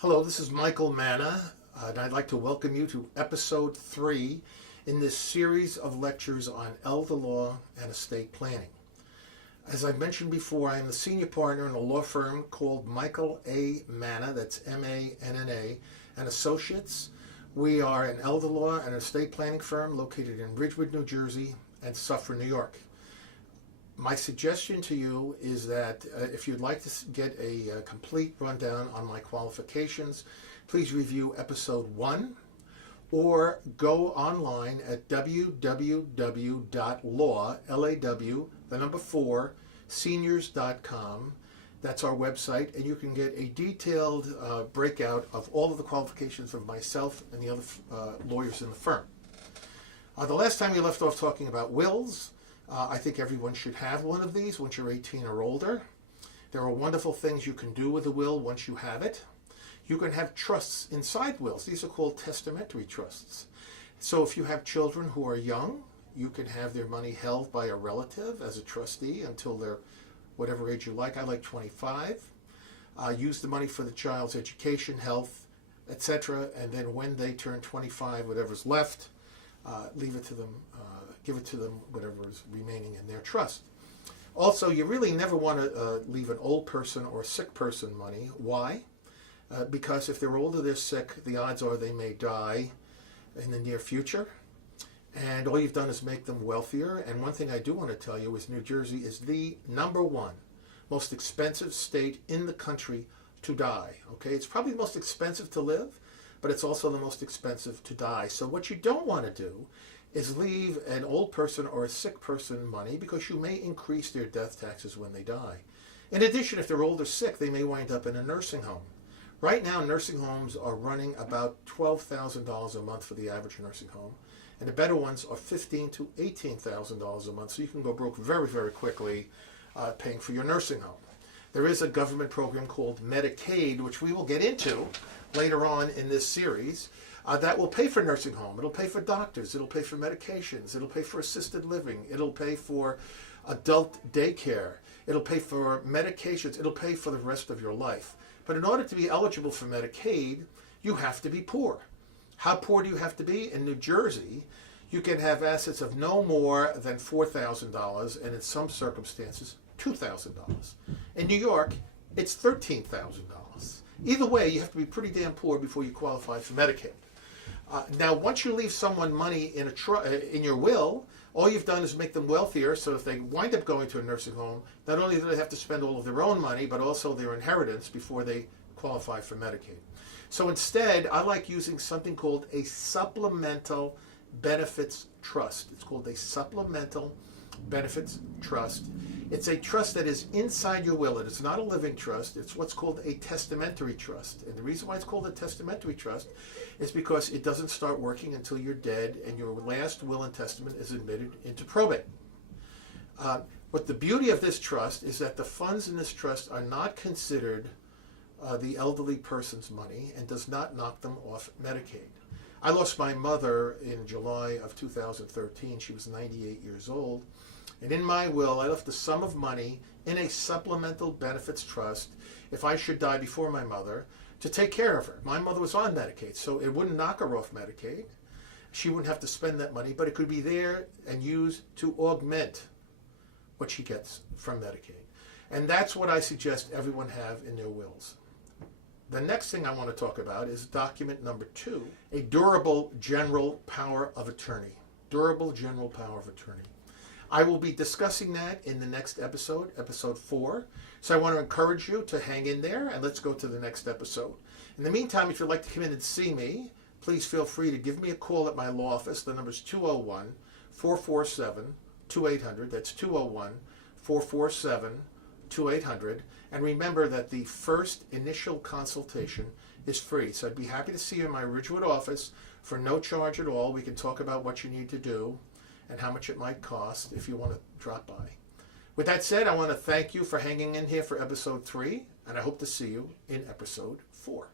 Hello, this is Michael Manna, and I'd like to welcome you to episode 3 in this series of lectures on elder law and estate planning. As I mentioned before, I am the senior partner in a law firm called Michael A. Manna, that's M-A-N-N-A, and Associates. We are an elder law and estate planning firm located in Ridgewood, New Jersey, and Suffern, New York. My suggestion to you is that if you'd like to get a complete rundown on my qualifications, please review episode 1 or go online at www.law4seniors.com. That's our website, and you can get a detailed breakout of all of the qualifications of myself and the other lawyers in the firm. The last time we left off talking about wills, I think everyone should have one of these once you're 18 or older. There are wonderful things you can do with a will once you have it. You can have trusts inside wills. These are called testamentary trusts. So if you have children who are young, you can have their money held by a relative as a trustee until they're whatever age you like. I like 25. Use the money for the child's education, health, etc. And then when they turn 25, whatever's left, leave it to them, give it to them, whatever is remaining in their trust. Also, you really never want to leave an old person or sick person money. Why? Because if they're older, they're sick, the odds are they may die in the near future. And all you've done is make them wealthier. And one thing I do want to tell you is New Jersey is the #1 most expensive state in the country to die. Okay, it's probably the most expensive to live, but it's also the most expensive to die. So what you don't want to do is leave an old person or a sick person money, because you may increase their death taxes when they die. In addition, if they're old or sick, they may wind up in a nursing home. Right now, nursing homes are running about $12,000 a month for the average nursing home, and the better ones are $15,000 to $18,000 a month, so you can go broke very, very quickly paying for your nursing home. There is a government program called Medicaid, which we will get into later on in this series, that will pay for nursing home. It'll pay for doctors. It'll pay for medications. It'll pay for assisted living. It'll pay for adult daycare. It'll pay for medications. It'll pay for the rest of your life. But in order to be eligible for Medicaid, you have to be poor. How poor do you have to be? In New Jersey, you can have assets of no more than $4,000, and in some circumstances, $2,000. In New York, it's $13,000. Either way, you have to be pretty damn poor before you qualify for Medicaid. Now, once you leave someone money in in your will, all you've done is make them wealthier, so if they wind up going to a nursing home, not only do they have to spend all of their own money, but also their inheritance before they qualify for Medicaid. So instead, I like using something called a supplemental benefits trust. It's called a supplemental benefits trust. It's a trust that is inside your will. It is not a living trust. It's what's called a testamentary trust. And the reason why it's called a testamentary trust is because it doesn't start working until you're dead and your last will and testament is admitted into probate. But the beauty of this trust is that the funds in this trust are not considered the elderly person's money and does not knock them off Medicaid. I lost my mother in July of 2013. She was 98 years old. And in my will, I left a sum of money in a supplemental benefits trust if I should die before my mother to take care of her. My mother was on Medicaid, so it wouldn't knock her off Medicaid. She wouldn't have to spend that money, but it could be there and used to augment what she gets from Medicaid. And that's what I suggest everyone have in their wills. The next thing I want to talk about is document number 2, a durable general power of attorney. Durable general power of attorney. I will be discussing that in the next episode, episode 4. So I want to encourage you to hang in there, and let's go to the next episode. In the meantime, if you'd like to come in and see me, please feel free to give me a call at my law office. The number is 201-447-2800. That's 201-447-2800. And remember that the first initial consultation is free. So I'd be happy to see you in my Ridgewood office for no charge at all. We can talk about what you need to do and how much it might cost if you want to drop by. With that said, I want to thank you for hanging in here for episode 3, and I hope to see you in episode 4.